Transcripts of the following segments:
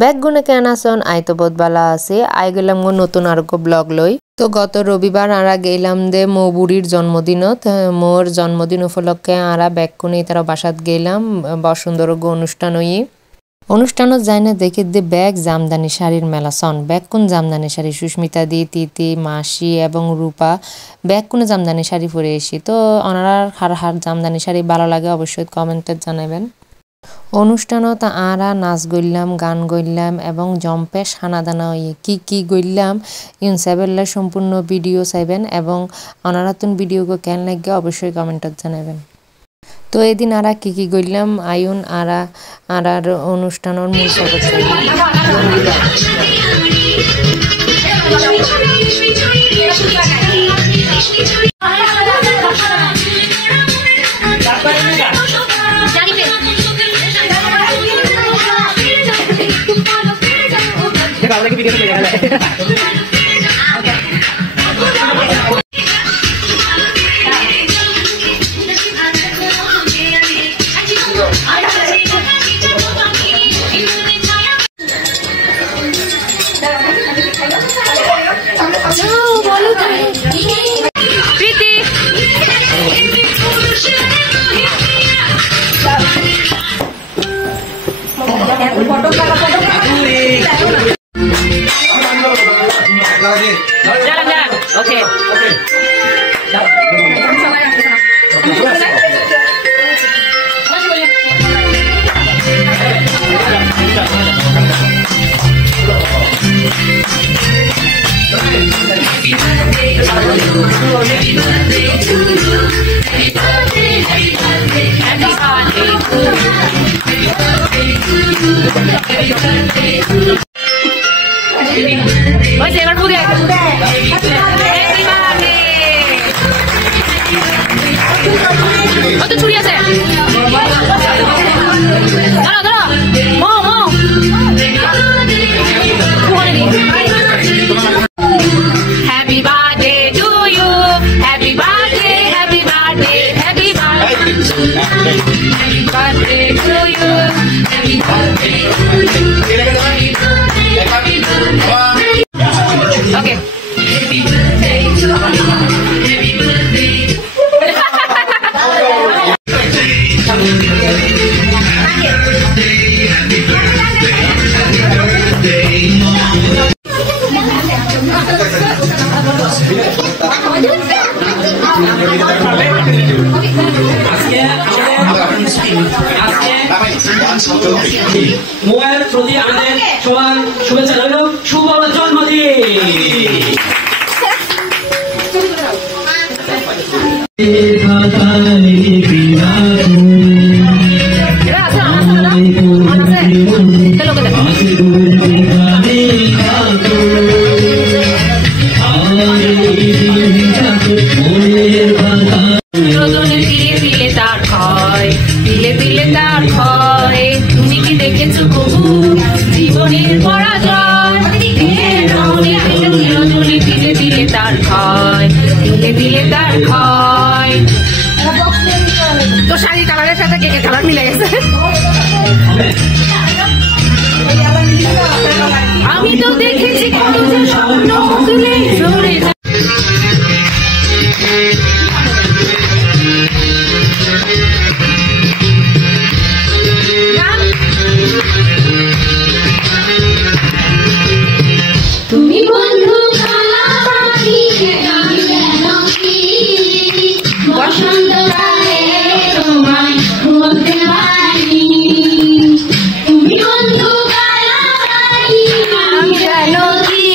Bag গুনে কেন আসন আই তো বহুত বালা আছে আই গেলাম গো নতুন আরোগ্য ব্লগ লই। তো গত রবিবার আরা গেলাম দে মো বুড়ির জন্মদিনত মোর জন্মদিন উপলক্ষে আরা ব্যাগ কুনে তারা বাসাত গেলাম বসুন্দর গো অনুষ্ঠান অনুষ্ঠানত যাই না দেখে দে ব্যাগ জামদানি শাড়ির মেলা সন ব্যাগ কোন জামদানি শাড়ি সুস্মিতা দি তিতি মাসি এবং রূপা ব্যাগ কোনে জামদানি শাড়ি পরে এসি। তো ওনারা হার জামদানি শাড়ি ভালো লাগে অবশ্যই কমেন্টে জানাবেন। অনুষ্ঠানত আরা নাচ গইলাম গান গইলাম এবং জম্পে সানাদানা হয়ে কি গইলাম ইউনসাইবেল্লা সম্পূর্ণ ভিডিও চাইবেন এবং অনারাতুন ভিডিও কেন লাগে অবশ্যই কমেন্টত জানাবেন। তো এদিন আরা কি গইলাম আয়ুন আরার অনুষ্ঠানের মূল স্বাগত Okay. মোবাইল প্রতি আমাদের সবার শুভেচ্ছা রইল। শুভ জন্মদিন। তুমি কি দেখেছো কবু জীবনের পরাজয় দিলে দিলে তার ক্ষয় দিলে দিলে তার ক্ষয়। তো শাড়ি কালারের সাথে কে কালার মিলে গেছে। আমি তো দেখেছি কত যে স্বপ্ন তুলে সরে তুমি বন্ধু বসন্ত তোমায় বলতে পারি তুমি বন্ধু আমি জানো কি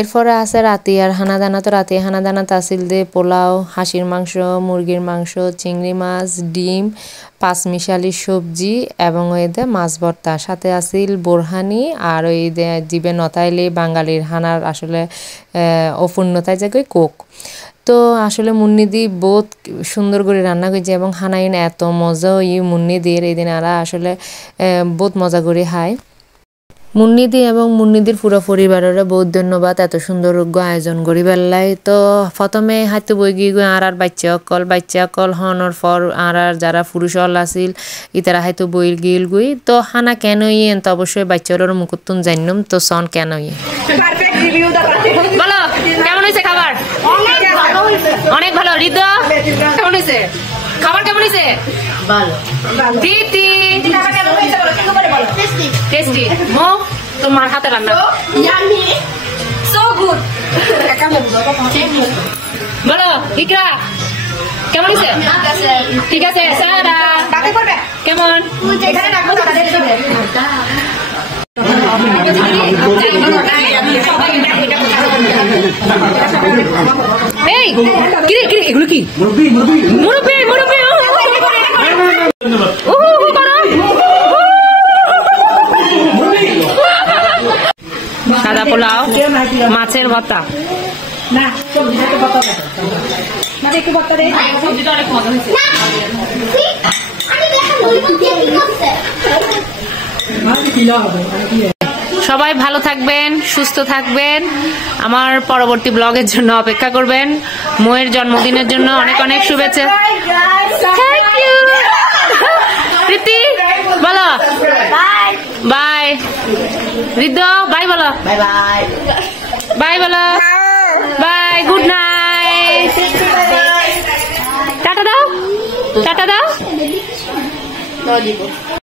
এরপরে আছে রাতিয়ার হানাদানা। তো রাতিয়া হানাদানাতে আসিল দে পোলাও, হাঁসির মাংস, মুরগির মাংস, চিংড়ি মাছ, ডিম, পাঁচমিশালি সবজি এবং ওই দে মাছ ভর্তা। সাথে আসিল বোরহানি আর ওই দে জিবে নতাইলে বাঙালির হানার আসলে অপূর্ণতায় জায়গায় কোক। তো আসলে মুন্নিদি বহুত সুন্দর করে রান্না করেছে এবং হানাইন এত মজা ওই মুন্নিদির এই দিন আরা আসলে বহুত মজা করে খায়। মুন্নিদি এবং মুন্নিদির পুরো পরিবারের বহুত ধন্যবাদ এত সুন্দর আয়োজন করি বেলাই। তো প্রথমে হাইতে বই গিয়ে আর বাচ্চা অকল হনর পর আর যারা পুরুষ হল আসিল ইতারা হাইতে বই গিল গুই। তো হানা কেন ইয়ে তো অবশ্যই বাচ্চার মুকুতুন জানিম। তো সন কেন ইয়ে বলো কেমন হয়েছে খাবার? অনেক ভালো। হৃদয় কেমন হয়েছে খাবার? কেমন হয়েছে? টেস্টি। মো তোমার হাতে রান্না বলো। ইকরা কেমন হয়েছে? ঠিক আছে। কেমন? এই এগুলো কি? মুরব্বি সাদা পোলাও, মাছের ভর্তা। সবাই ভালো থাকবেন, সুস্থ থাকবেন। আমার পরবর্তী ব্লগের জন্য অপেক্ষা করবেন। মোয়ের জন্মদিনের জন্য অনেক অনেক শুভেচ্ছা। Thank you. প্রীতি বলো বাই। হৃদয় বাই বলো। বাই বলো। বাই। Good night. টাটা দাও।